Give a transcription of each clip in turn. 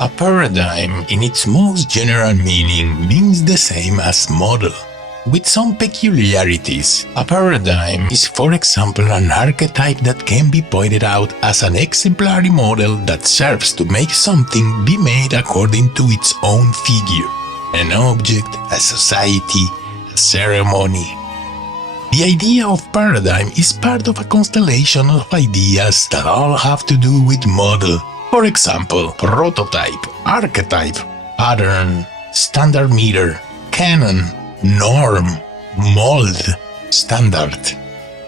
A paradigm, in its most general meaning, means the same as model. With some peculiarities, a paradigm is, for example, an archetype that can be pointed out as an exemplary model that serves to make something be made according to its own figure. An object, a society, a ceremony. The idea of paradigm is part of a constellation of ideas that all have to do with model. For example, prototype, archetype, pattern, standard meter, canon, norm, mold, standard.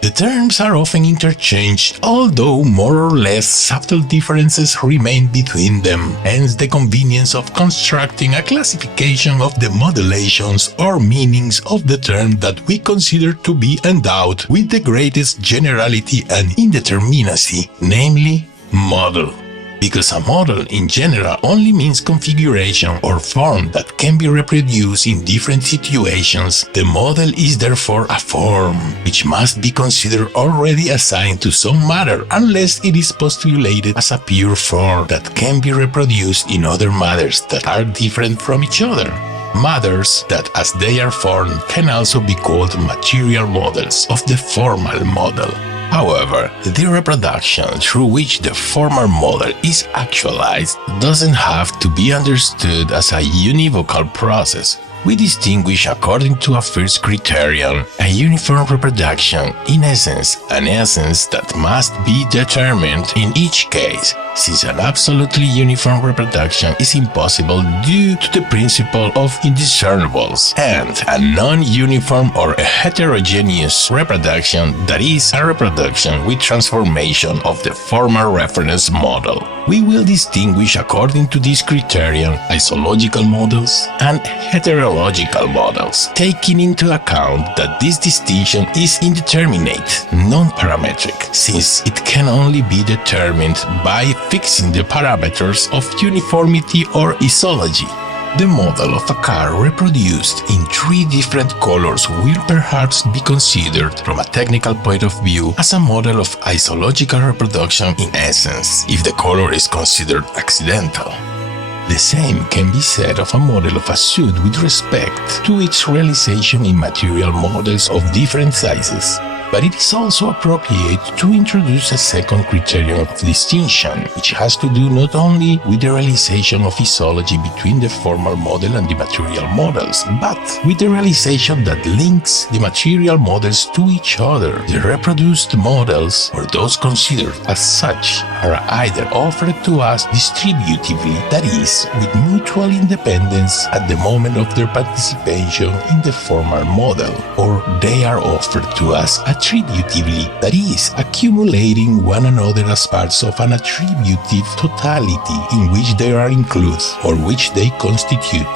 The terms are often interchanged, although more or less subtle differences remain between them, hence the convenience of constructing a classification of the modulations or meanings of the term that we consider to be endowed with the greatest generality and indeterminacy, namely model. Because a model in general only means configuration or form that can be reproduced in different situations, the model is therefore a form, which must be considered already assigned to some matter unless it is postulated as a pure form that can be reproduced in other matters that are different from each other. Matters that, as they are formed, can also be called material models of the formal model. However, the reproduction through which the formal model is actualized doesn't have to be understood as a univocal process. We distinguish according to a first criterion a uniform reproduction, in essence, an essence that must be determined in each case, since an absolutely uniform reproduction is impossible due to the principle of indiscernibles, and a non-uniform or a heterogeneous reproduction, that is, a reproduction with transformation of the formal reference model. We will distinguish according to this criterion isological models and heterological models, taking into account that this distinction is indeterminate, non-parametric, since it can only be determined by fixing the parameters of uniformity or isology. The model of a car reproduced in 3 different colors will perhaps be considered, from a technical point of view, as a model of isological reproduction in essence, if the color is considered accidental. The same can be said of a model of a suit with respect to its realization in material models of different sizes. But it is also appropriate to introduce a second criterion of distinction, which has to do not only with the realization of isology between the formal model and the material models, but with the realization that links the material models to each other. The reproduced models, or those considered as such, are either offered to us distributively, that is, with mutual independence at the moment of their participation in the formal model, or they are offered to us attributively, that is, accumulating one another as parts of an attributive totality in which they are included, or which they constitute.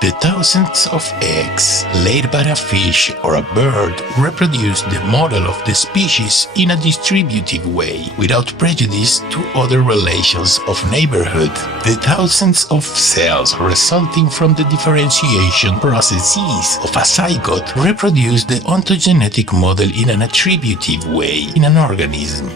The thousands of eggs laid by a fish or a bird reproduce the model of the species in a distributive way, without prejudice to other relations of neighborhood. The thousands of cells resulting from the differentiation processes of a zygote reproduce the ontogenetic model in an attributive way in an organism.